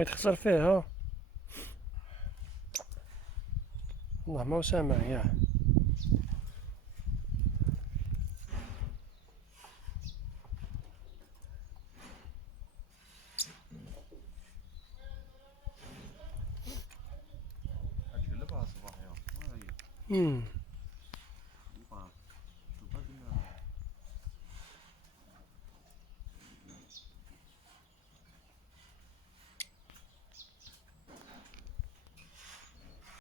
يتخسر فيه ها. الله ما هو سامع ياه. هتقلبها صباح يوم. امم